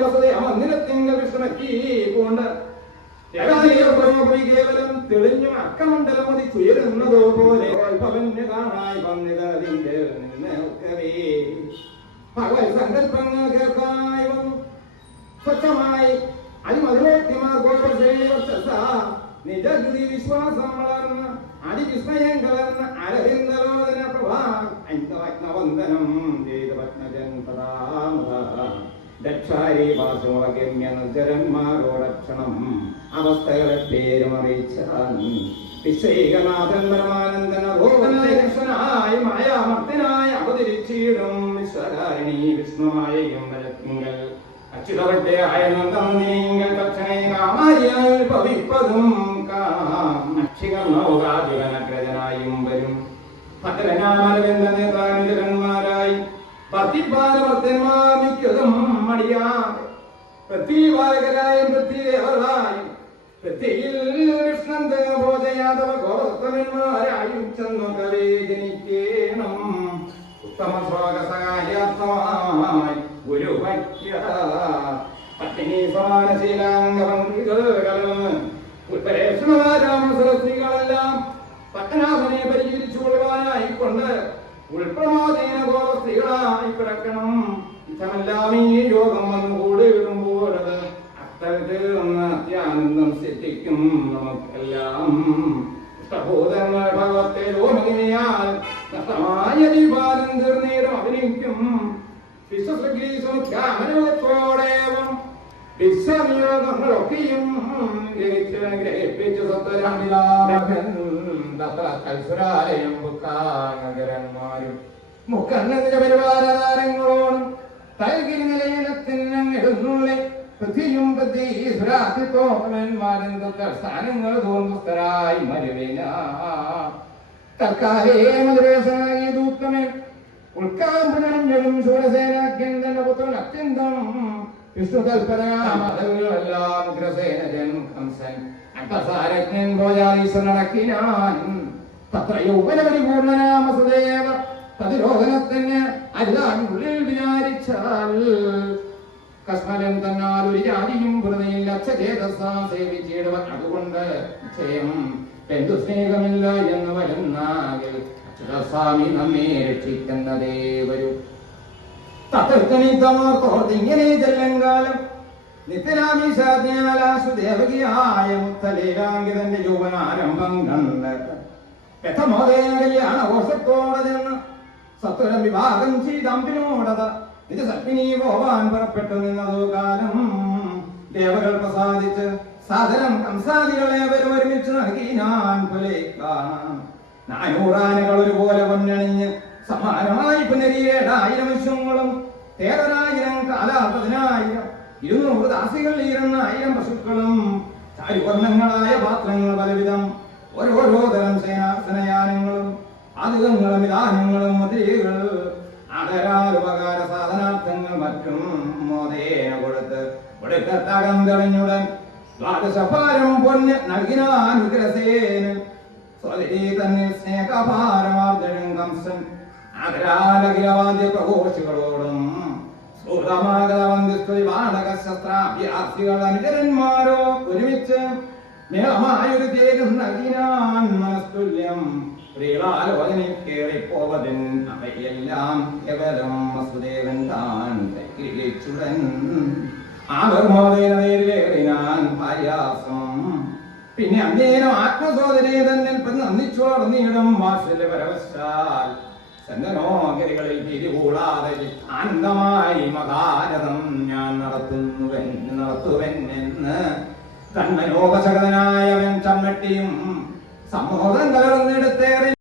മന്ദിരത്തിങ്കൽ വിശ്രമത്തി കൊണ്ട് കേവലം തെളിഞ്ഞും അക്കമണ്ഡലമതി തുയരുന്നതോ പോലെ പവന് കാണായി വന്നിതതിന്റെ നിൽക്കവേ പകൽ സങ്കല്പങ്ങൾ കേൾക്കായി വന്നു സ്വച്ഛമായി നിജഗതി വിശ്വാസം വളർന്ന് അതിവിസ്മയം കലർന്ന് അരവിന്ദലോചന പ്രഭാവന്തനം ചെയ്ത പത്മജൻ ദക്ഷാരി വാസുമഗമ്യ നിർജരന്മാരോടക്ഷണം അവസ്ഥകളെ പേരും അറിയിച്ചാൻ വിശ്വൈകനാഥൻ പരമാനന്ദനായി മായാമർത്തിനായി അവതരിച്ചിടും വിശ്വകാരിണി വിഷ്ണുമായയും വരത്തിങ്കൽ അച്യുതവട്ടയായ നന്ദനീങ്ങൾ തക്ഷണേ കാമാരിയാൽ പവിപ്പതും അക്ഷികർണോകാധിപനഗ്രജനായും വരും ഭദ്രനാമരവിന്ദനേതാനുജരന്മാരായി ഭക്തിപാലഭക്തന്മാർ മിക്കതും മടിയാതെ പൃഥ്വിപാലകരായും പൃഥ്വിദേവരായും പൃഥ്വിയിൽ കൃഷ്ണന്തബോധയാദവ ഗോത്രന്മാരായും ചെന്നു കവേ ജനിക്കേണം ഉത്തമ ശ്ലോകസഹായാത്മമായി ഗുരുഭക്യ പട്ടിണി സമാനശീലാംഗപംക്തികൾ ഉൽപ്പരേഷണരാമസരസ്ത്രീകളെല്ലാം പത്മനാഭനെ പരിചരിച്ചുകൊള്ളുവാനായിക്കൊണ്ട് ഉൾപ്രമാദീന ഗോപസ്ത്രീകളായി പിറക്കണം. ഇത്തമെല്ലാം ഈ യോഗം വന്നു കൂടിയിടുമ്പോൾ അത് അത്തരത്തിൽ നിന്ന് അത്യാനന്ദം സിദ്ധിക്കും. നമുക്കെല്ലാം ഇഷ്ടബോധങ്ങൾ ഭഗവത്തെ ലോമിനിയാൽ നഷ്ടമായ ദീപാലം തീർന്നേരം അഭിനയിക്കും. വിശ്വസംഗീതോടേവം വിശ്വനിയോഗങ്ങളൊക്കെയും ഗ്രഹിപ്പിച്ചു സത്വരാമരാലയം ബുക്കാനഗരന്മാരും മുക്കണ്ണന്റെ പരിവാരതാരങ്ങളോടും തൈകിരി നിലയിലത്തിനെഴുന്നുള്ളി പൃഥ്വിയും പൃഥ്വീശ്വരാതിത്തോമന്മാരും സ്ഥാനങ്ങൾ തോന്നുസ്തരായി മരുവിന തൽക്കാലേ മധുരേശനായി ദൂത്തമേ ഉൾക്കാമ്പുനഞ്ചലും ശൂരസേനാഖ്യന്തന്റെ പുത്രൻ അത്യന്തം വിഷ്ണുതൽപരമെല്ലാം ഉഗ്രസേനജൻ കംസൻ അട്ടസാരജ്ഞൻ ഭോജാലീശ്വരനടക്കിനാൻ തത്ര യൗവനപരിപൂർണനാമസുദേവ പ്രതിരോധനത്തിന് അരുതാനുള്ളിൽ വിചാരിച്ചാൽ കസ്മലൻ തന്നാൽ ഒരു ജാതിയും ഹൃദയിൽ അച്ഛചേതസാ സേവിച്ചിടുവൻ. അതുകൊണ്ട് നിശ്ചയം എന്തു സ്നേഹമില്ല എന്ന് വരുന്നാകിൽ സ്വാമി നമ്മെ രക്ഷിക്കുന്നതേ വരൂ. തത്തനിത്തമോർത്തോർത്തിങ്ങനെ ചെല്ലങ്കാലം നിത്യരാമീശാജ്ഞാലാസുദേവകിയായ മുത്തലീലാംഗിതന്റെ യൗവനാരംഭം കണ്ട് രഥമോദേന കല്യാണഘോഷത്തോടെ ചെന്ന് സത്വരം വിഭാഗം ചെയ്തമ്പിനോടത നിജ സത്മിനി പോവാൻ പുറപ്പെട്ടു നിന്നതോ കാലം ദേവകൾ പ്രസാദിച്ച് സാധനം കംസാദികളെ ഒരുമിച്ച് നൽകി ഞാൻ പോലെ കാണാം. 400 ആനകൾ ഒരുപോലെ പൊന്നണിഞ്ഞ് സമാനമായി പുനരിയേഴായിരം വിശ്വങ്ങളും 13,000 കാലാപതിനായിരം 200 ദാസികൾ 2,000 പശുക്കളും ചാരുവർണ്ണങ്ങളായ പാത്രങ്ങൾ പലവിധം ഓരോരോ തരം സേനാസനയാനങ്ങളും ആയുധങ്ങളും വിധാനങ്ങളും മുദ്രകൾ ആദരാലുപകാര സാധനാർത്ഥങ്ങൾ മറ്റും മോദേന കൊടുത്ത് ഒടുക്കത്തകം തെളിഞ്ഞുടൻ ദ്വാദശഭാരം പൊന്ന് നൽകിനാൻ ഉഗ്രസേനൻ സ്വദരീ തന്നിൽ സ്നേഹഭാരമാർദ്ദഴും കംസൻ ആദരാലഖിലവാദ്യ പ്രഘോഷികളോടും സൂതമാകവന്തിസ്തുതി ബാണകശസ്ത്രാഭ്യാസികൾ അനുചരന്മാരോ ഒരുമിച്ച് മേളമായൊരു തേരും നൽകിനാൻ മനസ്തുല്യം പ്രിയലാലോചനയിൽ കേറിപ്പോവതിൻ അവയെല്ലാം കേവലം വസുദേവൻ താൻ കൈകിളിച്ചുടൻ ആവർമോദയനേരിലേറിനാൻ പായാസം. പിന്നെ അന്നേരം ആത്മസോദരയെ തന്നെ നന്ദിച്ചോർന്നിടും വാത്സല്യ പരവശാൽ ചന്ദനോകരികളിൽ തിരികൂടാതെ ആനന്ദമായി മഹാരഥം ഞാൻ നടത്തുവൻ എന്ന് തന്മനോപശകനായവൻ ചമ്മട്ടിയും സമ്മോദം കലർന്നെടുത്തേറി